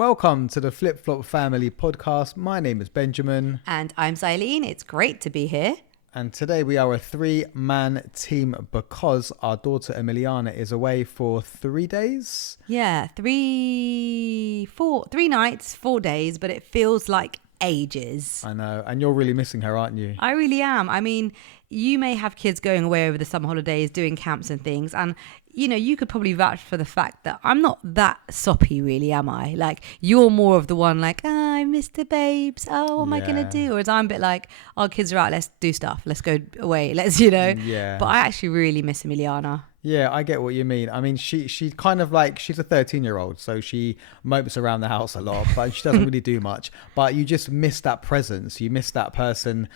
Welcome to the Flip Flop Family podcast. My name is Benjamin. And I'm Xylene. It's great to be here. And today we are a three-man team because our daughter Emiliana is away for 3 days. Yeah, 3 nights, 4 days, but it feels like ages. I know. And you're really missing her, aren't you? I really am. I mean, you may have kids going away over the summer holidays, doing camps and things. And, you know, you could probably vouch for the fact that I'm not that soppy, really, am I? Like, you're more of the one like, I miss the babes. Oh, what am I going to do? Whereas I'm a bit like, our kids are out. Let's do stuff. Let's go away. Let's, Yeah. But I actually really miss Emiliana. Yeah, I get what you mean. I mean, she kind of like, she's a 13-year-old, so she mopes around the house a lot, but she doesn't really do much. But you just miss that presence. You miss that person,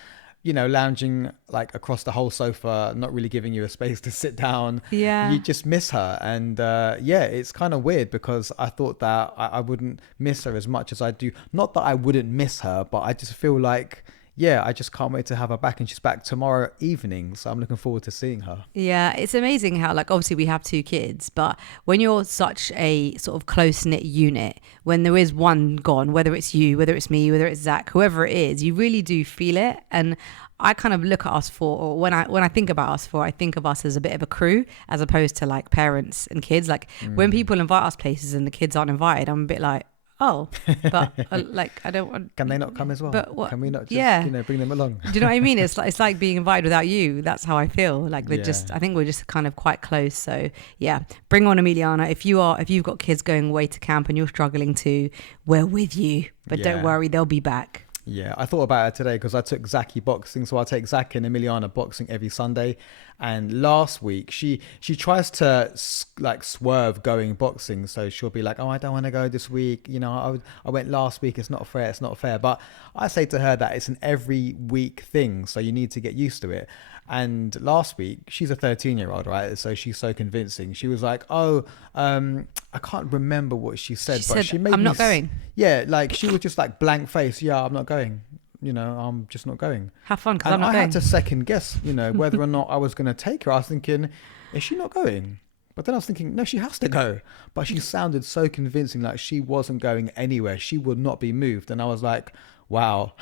lounging like across the whole sofa, not really giving you a space to sit down. Yeah. You just miss her. And it's kind of weird because I thought that I wouldn't miss her as much as I do. Not that I wouldn't miss her, but I just feel like, I just can't wait to have her back, and she's back tomorrow evening. So I'm looking forward to seeing her. Yeah, it's amazing how, like, obviously we have 2 kids, but when you're such a sort of close-knit unit, when there is one gone, whether it's you, whether it's me, whether it's Zach, whoever it is, you really do feel it. And I kind of look at us or when I think about us I think of us as a bit of a crew as opposed to like parents and kids. Like when people invite us places and the kids aren't invited, I'm a bit like, oh, but I don't want. Can they not come as well? But what? Can we not just, bring them along? Do you know what I mean? It's like being invited without you. That's how I feel. Like I think we're just kind of quite close. So yeah, bring on Emiliana. If you've got kids going away to camp and you're struggling to, we're with you. But don't worry, they'll be back. Yeah, I thought about it today because I took Zachy boxing. So I take Zach and Emiliana boxing every Sunday. And last week, she tries to swerve going boxing. So she'll be like, oh, I don't want to go this week. I went last week. It's not fair. But I say to her that it's an every week thing. So you need to get used to it. And last week, she's a 13-year-old, right? So she's so convincing. She was like, I can't remember what she said. But she made I'm not going. Yeah, like she was just like blank face. Yeah, I'm not going. I'm just not going. Have fun, because I'm not going. I had to second guess, whether or not I was going to take her. I was thinking, is she not going? But then I was thinking, no, she has to go. But she sounded so convincing, like she wasn't going anywhere. She would not be moved. And I was like, wow,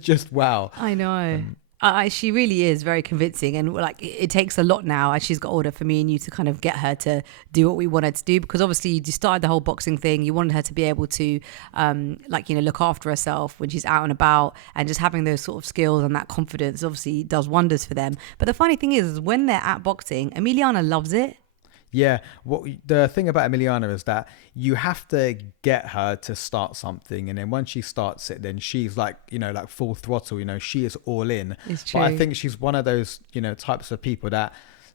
just wow. I know. She really is very convincing, and like it takes a lot now as she's got older for me and you to kind of get her to do what we wanted to do, because obviously you started the whole boxing thing. You wanted her to be able to look after herself when she's out and about, and just having those sort of skills and that confidence obviously does wonders for them. But the funny thing is when they're at boxing, Emiliana loves it. Yeah, the thing about Emiliana is that you have to get her to start something, and then once she starts it, then she's like, like full throttle. She is all in. It's true. But I think she's one of those, types of people that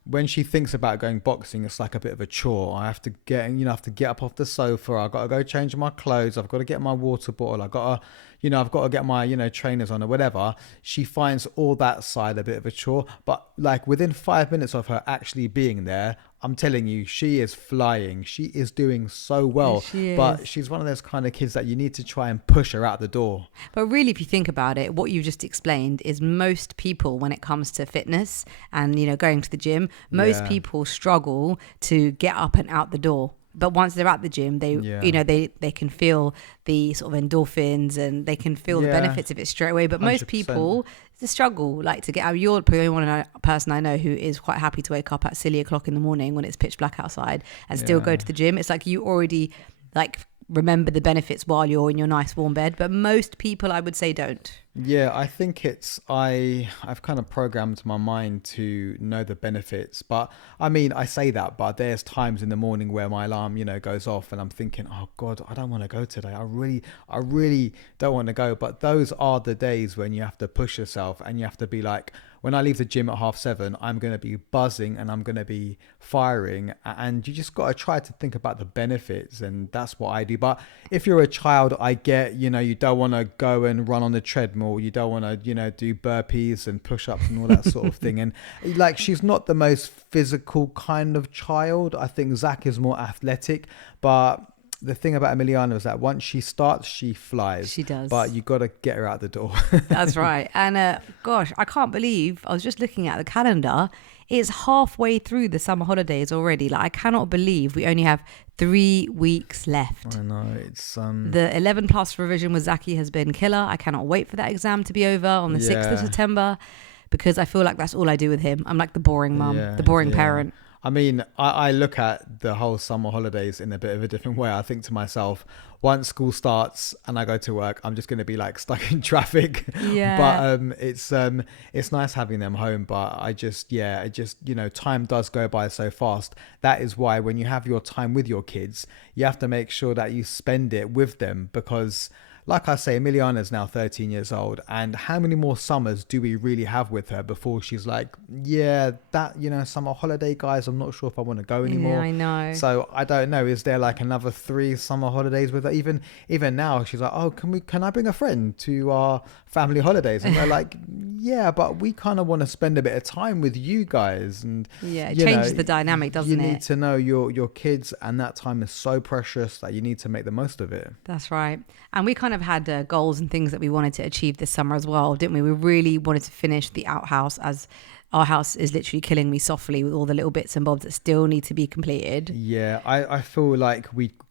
when she thinks about going boxing, it's like a bit of a chore. I have to get up off the sofa. I've got to go change my clothes. I've got to get my water bottle. I've got to get my, trainers on or whatever. She finds all that side a bit of a chore. But like within 5 minutes of her actually being there, I'm telling you, she is flying. She is doing so well. She is. But she's one of those kind of kids that you need to try and push her out the door. But really, if you think about it, what you just explained is most people, when it comes to fitness and, going to the gym, most people struggle to get up and out the door. But once they're at the gym, they can feel the sort of endorphins and they can feel the benefits of it straight away. But 100%. Most people, it's a struggle, like to get out. You're the only one person I know who is quite happy to wake up at silly o'clock in the morning when it's pitch black outside and still go to the gym. It's like you already remember the benefits while you're in your nice warm bed. But most people, I would say, don't. Yeah, I think I've kind of programmed my mind to know the benefits. But I mean, I say that, but there's times in the morning where my alarm, goes off and I'm thinking, oh God, I don't want to go today. I really don't want to go. But those are the days when you have to push yourself and you have to be like, when I leave the gym at 7:30, I'm going to be buzzing and I'm going to be firing. And you just got to try to think about the benefits. And that's what I do. But if you're a child, I get, you don't want to go and run on the treadmill. You don't want to, do burpees and push-ups and all that sort of thing. And like, she's not the most physical kind of child. I think Zach is more athletic. But the thing about Emiliana is that once she starts, she flies. She does. But you got to get her out the door. That's right. And gosh, I can't believe, I was just looking at the calendar. It's halfway through the summer holidays already. Like, I cannot believe we only have 3 weeks left. I know, it's The 11 plus revision with Zaki has been killer. I cannot wait for that exam to be over on the 6th of September, because I feel like that's all I do with him. I'm like the boring mum, the boring parent. I mean, I look at the whole summer holidays in a bit of a different way. I think to myself, once school starts and I go to work, I'm just going to be like stuck in traffic. Yeah. But it's nice having them home. But time does go by so fast. That is why when you have your time with your kids, you have to make sure that you spend it with them, because like I say, Emiliana's now 13 years old, and how many more summers do we really have with her before she's like, summer holiday, guys, I'm not sure if I want to go anymore. Yeah, I know. So I don't know, is there like another 3 summer holidays with her? Even now she's like, oh, can I bring a friend to our family holidays? And we're like, yeah, but we kind of want to spend a bit of time with you guys. And it changes the dynamic, doesn't it? You need to know your kids, and that time is so precious that you need to make the most of it. That's right. And we kind of had goals and things that we wanted to achieve this summer as well, didn't we? We really wanted to finish the outhouse, as our house is literally killing me softly with all the little bits and bobs that still need to be completed. Yeah, I feel like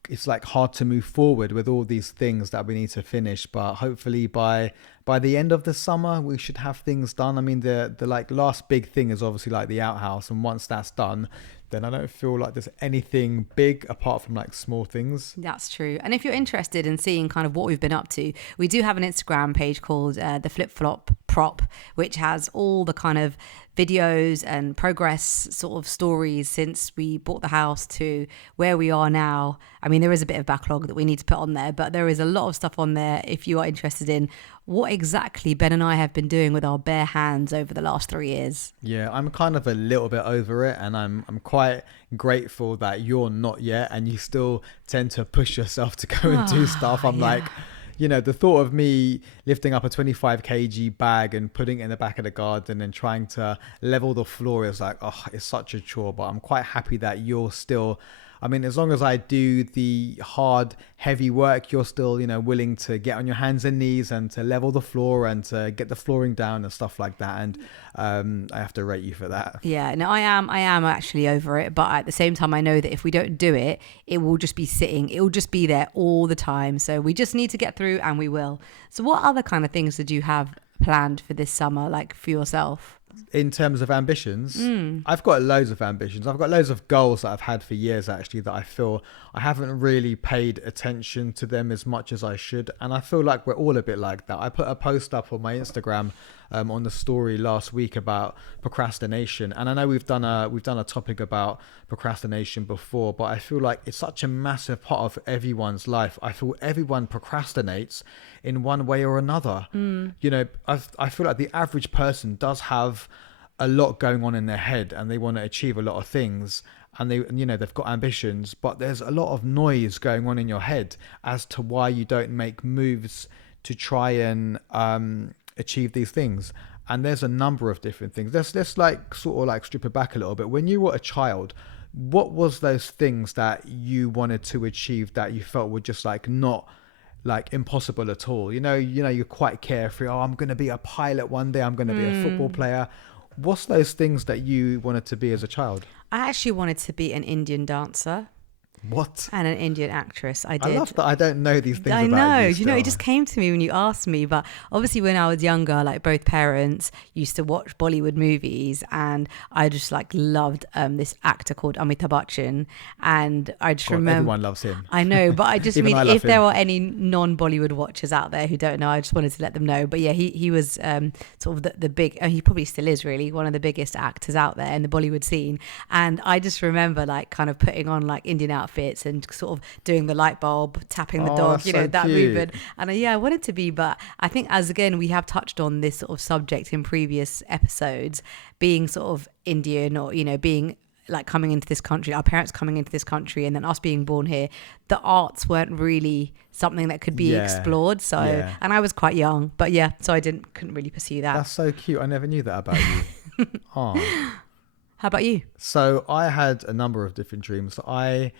it's like hard to move forward with all these things that we need to finish, but hopefully by the end of the summer we should have things done. I mean, the like last big thing is obviously like the outhouse, and once that's done, then I don't feel like there's anything big apart from like small things. That's true. And if you're interested in seeing kind of what we've been up to, we do have an Instagram page called the Flip Flop Prop, which has all the kind of videos and progress sort of stories since we bought the house to where we are now. I mean, there is a bit of backlog that we need to put on there, but there is a lot of stuff on there if you are interested in what exactly Ben and I have been doing with our bare hands over the last 3 years. Yeah, I'm kind of a little bit over it, and I'm quite grateful that you're not yet, and you still tend to push yourself to go and do stuff. I'm like, the thought of me lifting up a 25 kg bag and putting it in the back of the garden and trying to level the floor is like, it's such a chore. But I'm quite happy that you're still, I mean, as long as I do the hard, heavy work, you're still, willing to get on your hands and knees and to level the floor and to get the flooring down and stuff like that. And I have to rate you for that. Yeah, no, I am actually over it. But at the same time, I know that if we don't do it, it will just be sitting. It will just be there all the time. So we just need to get through, and we will. So what other kind of things did you have planned for this summer, like for yourself? In terms of ambitions, I've got loads of ambitions. I've got loads of goals that I've had for years, actually, that I feel I haven't really paid attention to them as much as I should. And I feel like we're all a bit like that. I put a post up on my Instagram on the story last week about procrastination. And I know we've done a topic about procrastination before, but I feel like it's such a massive part of everyone's life. I feel everyone procrastinates in one way or another. I feel like the average person does have a lot going on in their head, and they want to achieve a lot of things, and they've got ambitions, but there's a lot of noise going on in your head as to why you don't make moves to try and achieve these things. And there's a number of different things. Let's like sort of like strip it back a little bit. When you were a child, what was those things that you wanted to achieve that you felt were just like not like impossible at all? You're quite carefree. Oh, I'm going to be a pilot one day. I'm going to be a football player. What's those things that you wanted to be as a child? I actually wanted to be an Indian dancer. What? And an Indian actress. I did. I love that I don't know these things I about know. you. It just came to me when you asked me. But obviously when I was younger, like both parents used to watch Bollywood movies, and I just like loved this actor called Amitabh Bachchan. And I just remember... Everyone loves him. I know, but I just mean if there are any non-Bollywood watchers out there who don't know, I just wanted to let them know. But yeah, he was sort of the big... he probably still is really one of the biggest actors out there in the Bollywood scene. And I just remember like kind of putting on like Indian outfits and sort of doing the light bulb, tapping the dog, so that cute. movement. And I wanted to be, but I think as again, we have touched on this sort of subject in previous episodes, being sort of Indian or, being like coming into this country, our parents coming into this country and then us being born here, the arts weren't really something that could be explored. So, and I was quite young, but so I couldn't really pursue that. That's so cute. I never knew that about you. Oh. How about you? So I had a number of different dreams. I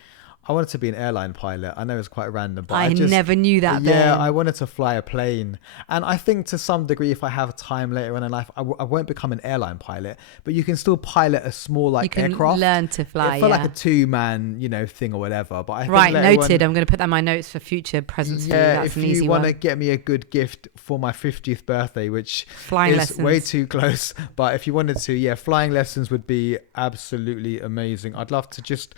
I wanted to be an airline pilot. I know it's quite random, but I never knew that. Yeah, I wanted to fly a plane. And I think to some degree, if I have time later on in life, I won't become an airline pilot, but you can still pilot a small You can aircraft. learn to fly. It felt like a 2-man, thing or whatever. But I think Right, later noted. on, I'm going to put that in my notes for future presents. yeah, That's if an easy you want to one. get me a good gift for my 50th birthday, which Flying is lessons. way too close, but if you wanted to, yeah, flying lessons would be absolutely amazing. I'd love to just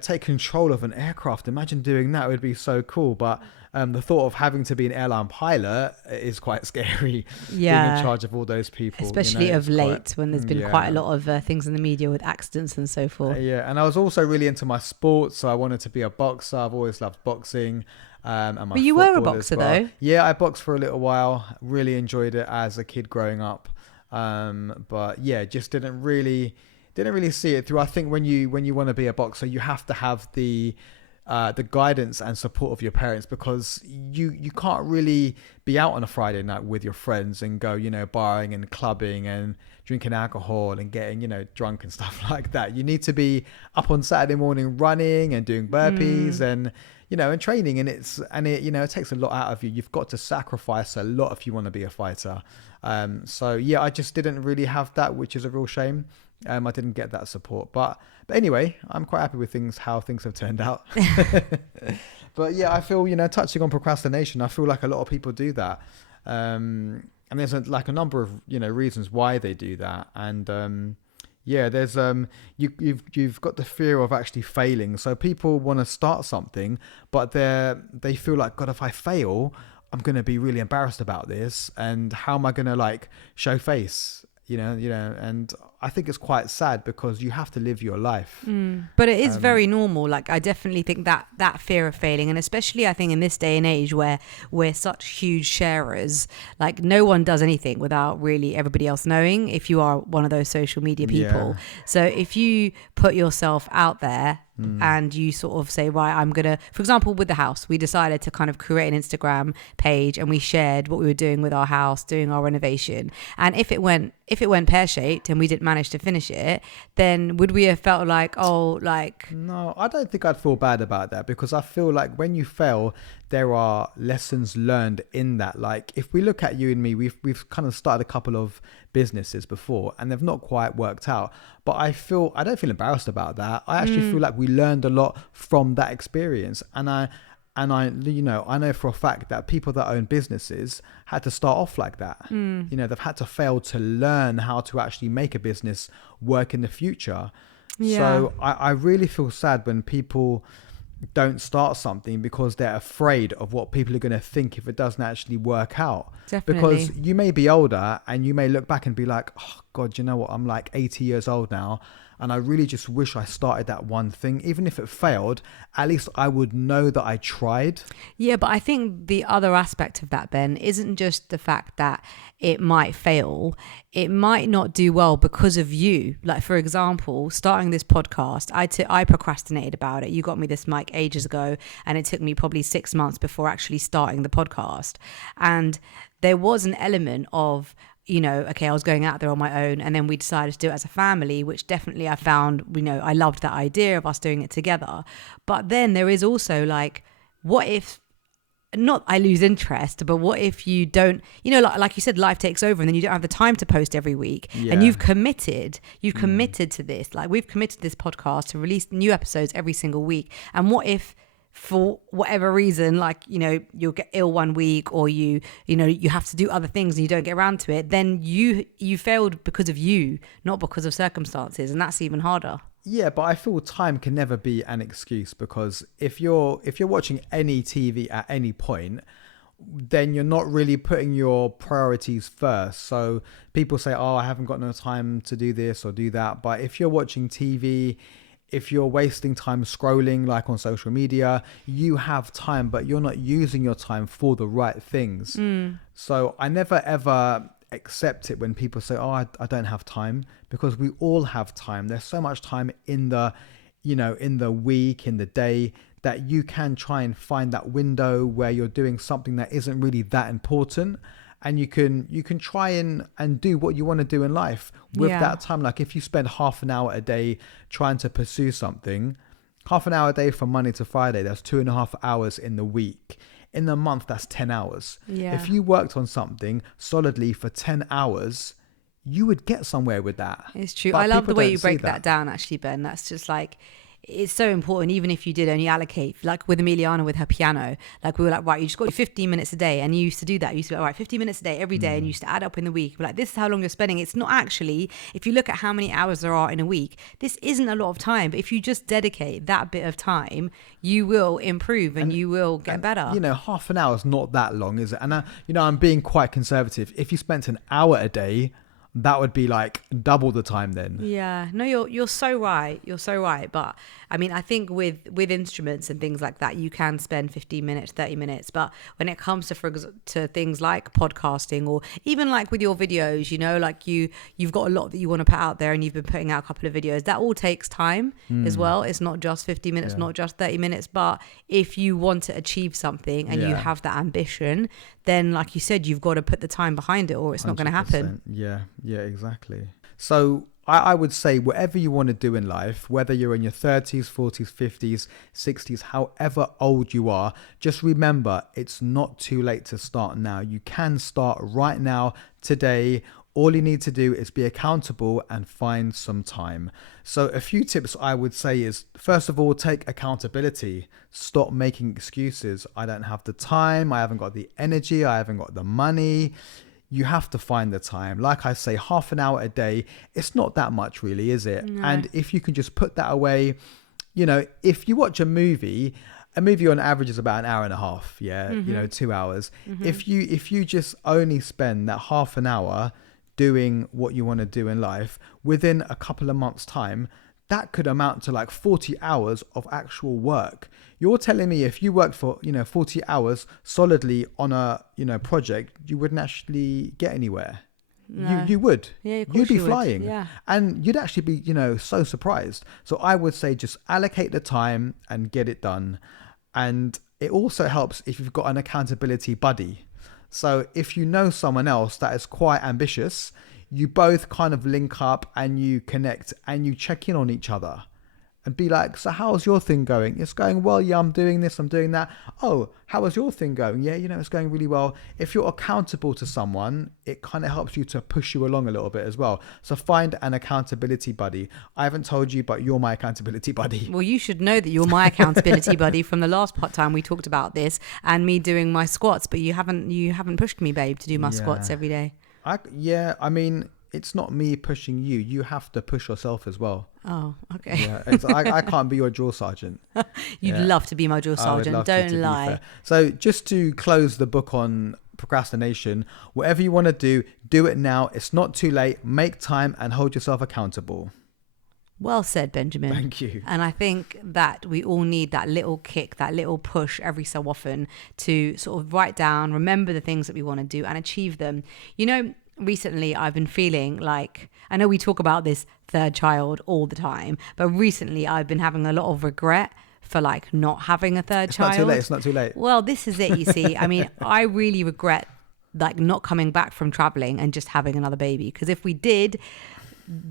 take control of an aircraft. Imagine doing that. It would be so cool. But the thought of having to be an airline pilot is quite scary. Yeah. Being in charge of all those people. Especially of it's late, when there's been quite a yeah. lot of things in the media with accidents and so forth. Yeah, and I was also really into my sports. So I wanted to be a boxer. I've always loved boxing. And my But you were a football as boxer, well. though. Yeah, I boxed for a little while. Really enjoyed it as a kid growing up. But yeah, just didn't really see it through. I think when you want to be a boxer, you have to have the guidance and support of your parents, because you can't really be out on a Friday night with your friends and go barring and clubbing and drinking alcohol and getting drunk and stuff like that. You need to be up on Saturday morning running and doing burpees and and training, and it takes a lot out of you. You've got to sacrifice a lot if you want to be a fighter. So yeah, I just didn't really have that, which is a real shame. I didn't get that support, but anyway, I'm quite happy with how things have turned out. But yeah, I feel touching on procrastination, I feel like a lot of people do that, and there's a number of reasons why they do that, and yeah, there's you've got the fear of actually failing. So people want to start something, but they feel like, God, if I fail, I'm going to be really embarrassed about this, and how am I going to show face? And I think it's quite sad, because you have to live your life. But it is very normal. I definitely think that fear of failing, and especially I think in this day and age where we're such huge sharers, no one does anything without really everybody else knowing, if you are one of those social media people. Yeah. So if you put yourself out there and you sort of say, right, I'm gonna, for example, with the house, we decided to kind of create an Instagram page, and we shared what we were doing with our house, doing our renovation. And if it went pear-shaped and we didn't manage to finish it, then would we have felt No, I don't think I'd feel bad about that, because I feel like when you fail, there are lessons learned in that. If we look at you and me, we've kind of started a couple of businesses before, and they've not quite worked out, but I don't feel embarrassed about that. I actually feel like we learned a lot from that experience, and I know for a fact that people that own businesses had to start off like that. They've had to fail to learn how to actually make a business work in the future. Yeah. So I really feel sad when people don't start something because they're afraid of what people are going to think if it doesn't actually work out. Definitely. Because you may be older and you may look back and be like, oh God, you know what? I'm 80 years old now, and I really just wish I started that one thing. Even if it failed, at least I would know that I tried. Yeah, but I think the other aspect of that, Ben, isn't just the fact that it might fail. It might not do well because of you. For example, starting this podcast, I procrastinated about it. You got me this mic ages ago, and it took me probably 6 months before actually starting the podcast. And there was an element of, okay, I was going out there on my own, and then we decided to do it as a family, which definitely I found, I loved that idea of us doing it together. But then there is also what if, not I lose interest, but what if you don't, like you said, life takes over, and then you don't have the time to post every week, and you've committed to this, we've committed this podcast to release new episodes every single week. And what if, for whatever reason, you'll get ill one week, or you have to do other things and you don't get around to it, then you failed because of you, not because of circumstances, and that's even harder. Yeah, but I feel time can never be an excuse, because if you're watching any TV at any point, then you're not really putting your priorities first. So people say, oh, I haven't got no time to do this or do that. But if you're watching TV, if you're wasting time scrolling on social media, you have time, but you're not using your time for the right things. So I never ever accept it when people say, oh, I don't have time, because we all have time. There's so much time in the week, in the day, that you can try and find that window where you're doing something that isn't really that important. And you can try and do what you want to do in life with that time. If you spend half an hour a day trying to pursue something, Half an hour a day from Monday to Friday, that's 2.5 hours in the week. In the month, that's 10 hours. Yeah. If you worked on something solidly for 10 hours, you would get somewhere with that. It's true. But I love the people way don't you see break that down, actually, Ben. That's just like, it's so important. Even if you did only allocate, like with Emiliana with her piano, like we were like, right, you just got 15 minutes a day. And you used to do that. You used to be like, right, 15 minutes a day every day. And you used to add up in the week. But like, this is how long you're spending. It's not actually, if you look at how many hours there are in a week, this isn't a lot of time. But if you just dedicate that bit of time, you will improve and you will get better. You know, half an hour is not that long, is it? And, you know, I'm being quite conservative. If you spent an hour a day, that would be like double the time then. Yeah, no, you're so right. You're so right. But I mean, I think with instruments and things like that, you can spend 15 minutes, 30 minutes. But when it comes to things like podcasting or even like with your videos, you know, like you've got a lot that you want to put out there and you've been putting out a couple of videos. That all takes time as well. It's not just 50 minutes, not just 30 minutes. But if you want to achieve something and you have that ambition, then like you said, you've got to put the time behind it or it's not going to happen. Yeah, exactly. So I would say whatever you want to do in life, whether you're in your 30s, 40s, 50s, 60s, however old you are, just remember it's not too late to start now. You can start right now, today. All you need to do is be accountable and find some time. So a few tips I would say is, first of all, take accountability. Stop making excuses. I don't have the time. I haven't got the energy. I haven't got the money. You have to find the time. Like I say, half an hour a day, it's not that much really, is it? No. And if you can just put that away, you know, if you watch a movie on average is about an hour and a half, you know, 2 hours. If you just only spend that half an hour doing what you want to do in life, within a couple of months' time, that could amount to like 40 hours of actual work. You're telling me if you worked for, 40 hours solidly on a, project, you wouldn't actually get anywhere. No. You would. Yeah, of course you'd be you would. flying. Yeah. And you'd actually be, so surprised. So I would say just allocate the time and get it done. And it also helps if you've got an accountability buddy. So if you know someone else that is quite ambitious, you both kind of link up and you connect and you check in on each other and be like, so how's your thing going? It's going well. Yeah, I'm doing this, I'm doing that. Oh, how is your thing going? Yeah, it's going really well. If you're accountable to someone, it kind of helps you to push you along a little bit as well. So find an accountability buddy. I haven't told you, but you're my accountability buddy. Well, you should know that you're my accountability buddy from the last time we talked about this and me doing my squats, but you haven't pushed me, babe, to do my squats every day. I mean, it's not me pushing you. You have to push yourself as well. Oh, okay. Yeah, I can't be your drill sergeant. You'd love to be my drill sergeant. Don't lie. So just to close the book on procrastination, whatever you want to do it now. It's not too late. Make time and hold yourself accountable. Well said, Benjamin. Thank you. And I think that we all need that little kick, that little push every so often to sort of write down, remember the things that we want to do and achieve them. Recently I've been feeling like, I know we talk about this third child all the time, but recently I've been having a lot of regret for like not having a third child. It's not too late. Well, this is it, you see. I mean, I really regret like not coming back from traveling and just having another baby, because if we did,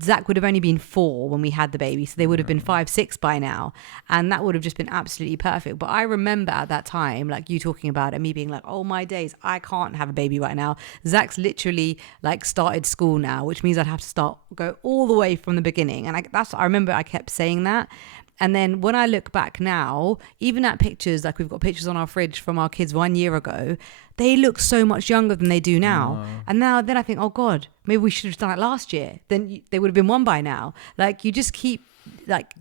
Zach would have only been 4 when we had the baby, so they would have been 5, 6 by now, and that would have just been absolutely perfect. But I remember at that time, like you talking about it, me being like, oh my days, I can't have a baby right now. Zach's literally like started school now, which means I'd have to go all the way from the beginning. And I remember I kept saying that. And then when I look back now, even at pictures, like we've got pictures on our fridge from our kids 1 year ago, they look so much younger than they do now. And then I think, oh God, maybe we should have done it last year. Then they would have been 1 by now. Like you just keep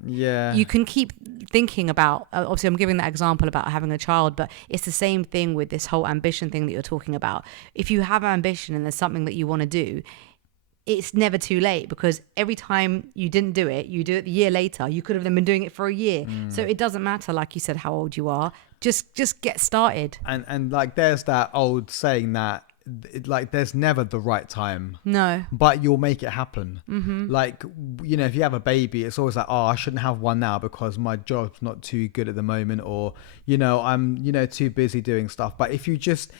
you can keep thinking about, obviously I'm giving that example about having a child, but it's the same thing with this whole ambition thing that you're talking about. If you have ambition and there's something that you want to do, it's never too late, because every time you didn't do it, you do it the year later. You could have then been doing it for a year. So it doesn't matter, like you said, how old you are. Just get started. And like there's that old saying that like there's never the right time. No. But you'll make it happen. Like, you know, if you have a baby, it's always like, oh, I shouldn't have one now because my job's not too good at the moment, or, you know, I'm, you know, too busy doing stuff. But if you just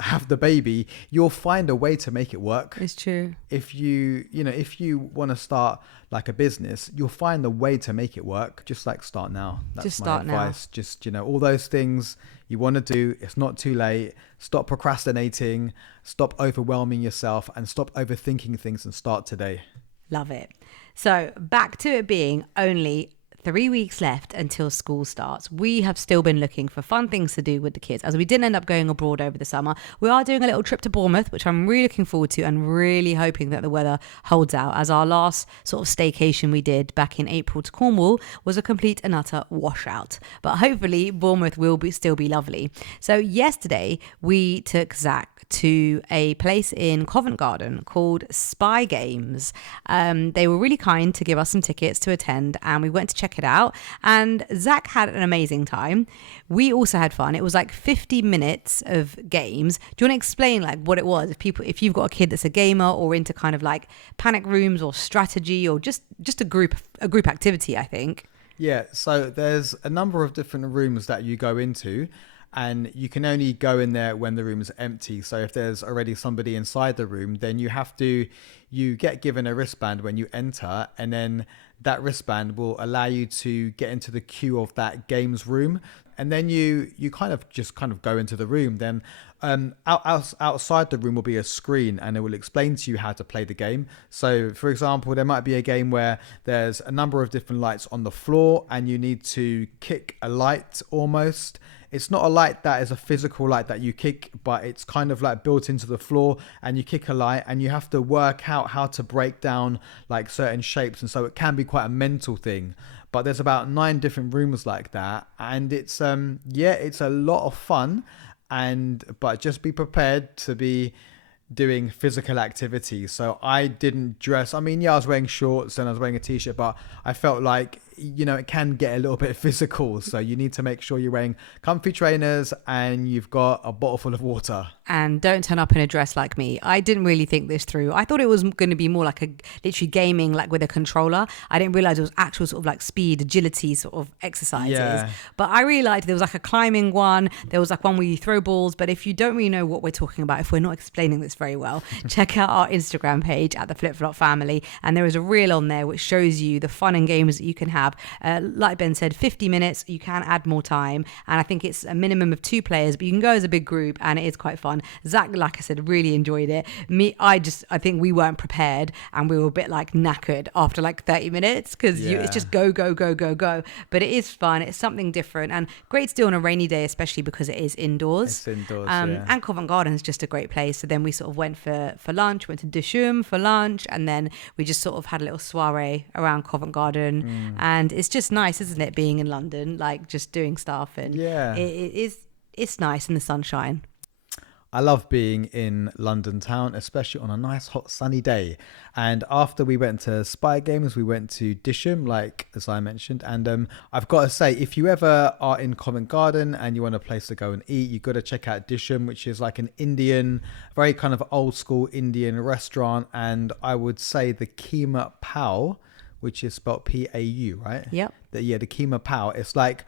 have the baby, you'll find a way to make it work. It's true. If you want to start like a business, you'll find a way to make it work. Just like start now. That's my advice. Just, you know, all those things you want to do, it's not too late. Stop procrastinating, stop overwhelming yourself, and stop overthinking things, and start today. Love it. So back to it being only 3 weeks left until school starts. We have still been looking for fun things to do with the kids, as we didn't end up going abroad over the summer. We are doing a little trip to Bournemouth, which I'm really looking forward to, and really hoping that the weather holds out, as our last sort of staycation we did back in April to Cornwall was a complete and utter washout. But hopefully Bournemouth will still be lovely. So yesterday we took Zach to a place in Covent Garden called Spy Games. They were really kind to give us some tickets to attend, and we went to check it out, and Zach had an amazing time. We also had fun. It was like 50 minutes of games. Do you want to explain like what it was, if you've got a kid that's a gamer or into kind of like panic rooms or strategy, or just a group activity, I think? Yeah, so there's a number of different rooms that you go into, and you can only go in there when the room is empty. So if there's already somebody inside the room, then you get given a wristband when you enter, and then that wristband will allow you to get into the queue of that games room. And then you kind of go into the room. Then outside the room will be a screen, and it will explain to you how to play the game. So for example, there might be a game where there's a number of different lights on the floor, and you need to kick a light almost. It's not a light that is a physical light that you kick, but it's kind of like built into the floor, and you kick a light, and you have to work out how to break down like certain shapes. And so it can be quite a mental thing. But there's about 9 different rooms like that, and it's it's a lot of fun. But just be prepared to be doing physical activity. So I didn't dress. I mean, I was wearing shorts and I was wearing a t-shirt, but I felt like, you know, it can get a little bit physical. So you need to make sure you're wearing comfy trainers and you've got a bottle full of water. And don't turn up in a dress like me. I didn't really think this through. I thought it was going to be more like literally gaming, like with a controller. I didn't realize it was actual sort of like speed, agility sort of exercises. Yeah. But I really liked, there was like a climbing one. There was like one where you throw balls. But if you don't really know what we're talking about, if we're not explaining this very well, check out our Instagram page at the Flip Flop Family. And there is a reel on there which shows you the fun and games that you can have. Like Ben said, 50 minutes, you can add more time. And I think it's a minimum of 2 players, but you can go as a big group and it is quite fun. Zach, like I said, really enjoyed it. I think we weren't prepared and we were a bit like knackered after like 30 minutes because it's just go. But it is fun. It's something different and great to do on a rainy day, especially because it is indoors. It's indoors, And Covent Garden is just a great place. So then we sort of went for lunch, went to Dishum for lunch, and then we just sort of had a little soiree around Covent Garden. And it's just nice, isn't it, being in London, like just doing stuff. And it's nice in the sunshine. I love being in London town, especially on a nice hot sunny day. And after we went to Spy Games, we went to Dishum, like as I mentioned. And I've got to say, if you ever are in Covent Garden and you want a place to go and eat, you've got to check out Dishum, which is like an Indian, very kind of old school Indian restaurant. And I would say the Keema Pao, which is spelled P-A-U, right? Yep. The Keema Pao. It's like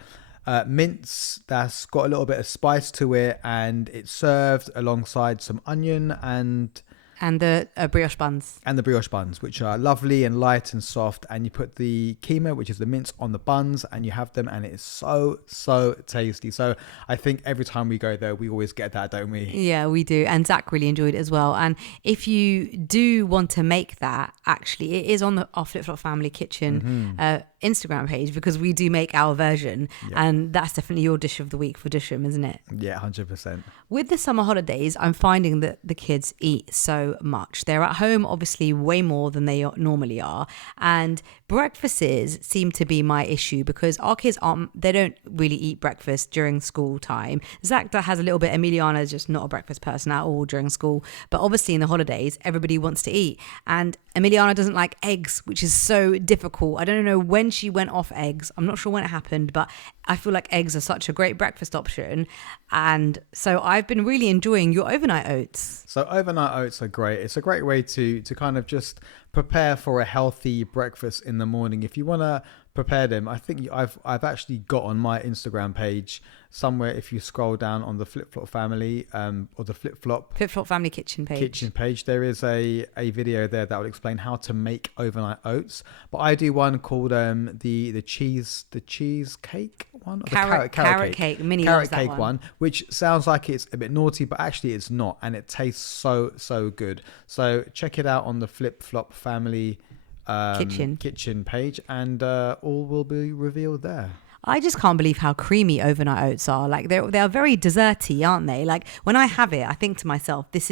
mince that's got a little bit of spice to it, and it's served alongside some onion and the brioche buns. And the brioche buns, which are lovely and light and soft. And you put the keema, which is the mince, on the buns and you have them. And it is so, so tasty. So I think every time we go there, we always get that, don't we? Yeah, we do. And Zach really enjoyed it as well. And if you do want to make that, actually, it is on our Flip Flop Family Kitchen Instagram page, because we do make our version. Yeah. And that's definitely your dish of the week for Dishum, isn't it? Yeah, 100%. With the summer holidays, I'm finding that the kids eat so much. They're at home obviously way more than they normally are, and breakfasts seem to be my issue because our kids they don't really eat breakfast during school time. Zach has a little bit. Emiliana's just not a breakfast person at all during school, but obviously in the holidays everybody wants to eat, and Emiliana doesn't like eggs, which is so difficult. I don't know when then she went off eggs. I'm not sure when it happened, but I feel like eggs are such a great breakfast option. And so I've been really enjoying your overnight oats. So overnight oats are great. It's a great way to kind of just prepare for a healthy breakfast in the morning. If you want to prepare them, I think I've actually got on my Instagram page somewhere, if you scroll down on the Flip Flop Family or the Flip Flop Family kitchen page, there is a video there that will explain how to make overnight oats. But I do one called the cheesecake one, carrot cake. Minnie carrot loves that cake one, which sounds like it's a bit naughty, but actually it's not, and it tastes so good. So check it out on the Flip Flop Family kitchen page, and all will be revealed there. I just can't believe how creamy overnight oats are. Like they are very desserty, aren't they? Like when I have it, I think to myself, this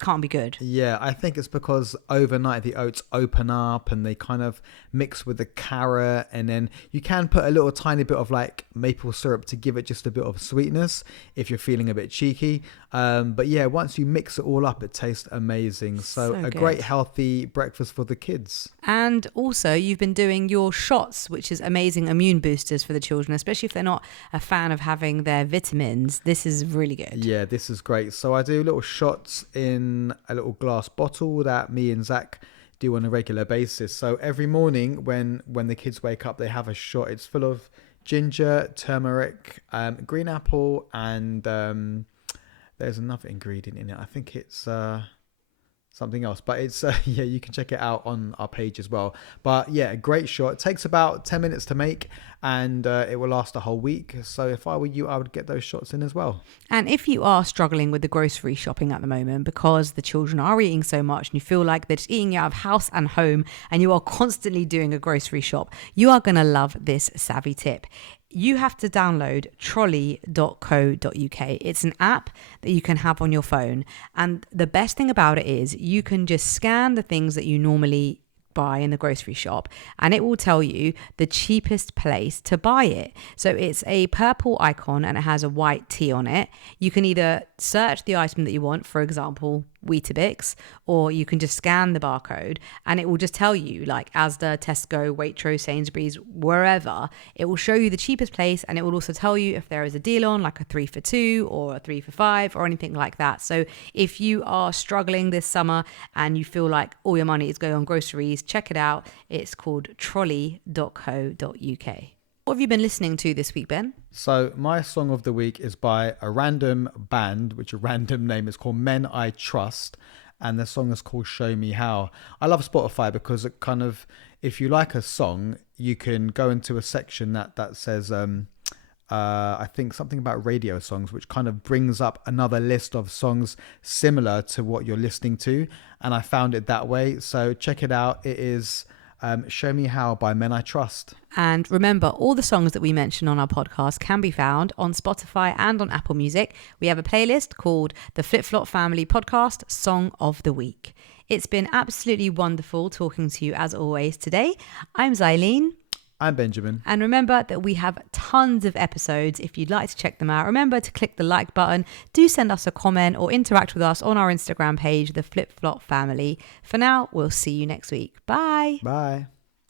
can't be good. Yeah, I think it's because overnight the oats open up and they kind of mix with the carrot, and then you can put a little tiny bit of like maple syrup to give it just a bit of sweetness if you're feeling a bit cheeky. But yeah, once you mix it all up, it tastes amazing. So a great healthy breakfast for the kids. And also you've been doing your shots, which is amazing immune boosters for the children, especially if they're not a fan of having their vitamins. This is really good. Yeah, this is great. So I do little shots in a little glass bottle that me and Zach do on a regular basis. So every morning when the kids wake up, they have a shot. It's full of ginger, turmeric, green apple, and there's another ingredient in it. I think it's something else, but it's yeah, you can check it out on our page as well. But yeah, a great shot. It takes about 10 minutes to make, and it will last a whole week. So if I were you, I would get those shots in as well. And if you are struggling with the grocery shopping at the moment because the children are eating so much and you feel like they're just eating out of house and home and you are constantly doing a grocery shop, you are going to love this savvy tip. You have to download trolley.co.uk. It's an app that you can have on your phone. And the best thing about it is you can just scan the things that you normally buy in the grocery shop, and it will tell you the cheapest place to buy it. So it's a purple icon and it has a white T on it. You can either search the item that you want, for example, Weetabix, or you can just scan the barcode and it will just tell you, like Asda, Tesco, Waitrose, Sainsbury's, wherever. It will show you the cheapest place, and it will also tell you if there is a deal on, like a 3 for 2 or a 3 for 5 or anything like that. So if you are struggling this summer and you feel like all your money is going on groceries, check it out. It's called trolley.co.uk. What have you been listening to this week, Ben? So my song of the week is by a random band, which a random name is called Men I Trust, and the song is called Show Me How. I love Spotify because it kind of, if you like a song, you can go into a section that says I think something about radio songs, which kind of brings up another list of songs similar to what you're listening to, and I found it that way. So check it out. It is Show Me How by Men I Trust. And remember, all the songs that we mention on our podcast can be found on Spotify and on Apple Music. We have a playlist called the Flip Flop Family Podcast Song of the Week. It's been absolutely wonderful talking to you as always today. I'm Xylene. I'm Benjamin. And remember that we have tons of episodes. If you'd like to check them out, remember to click the like button. Do send us a comment or interact with us on our Instagram page, the Flip Flop Family. For now, we'll see you next week. Bye. Bye.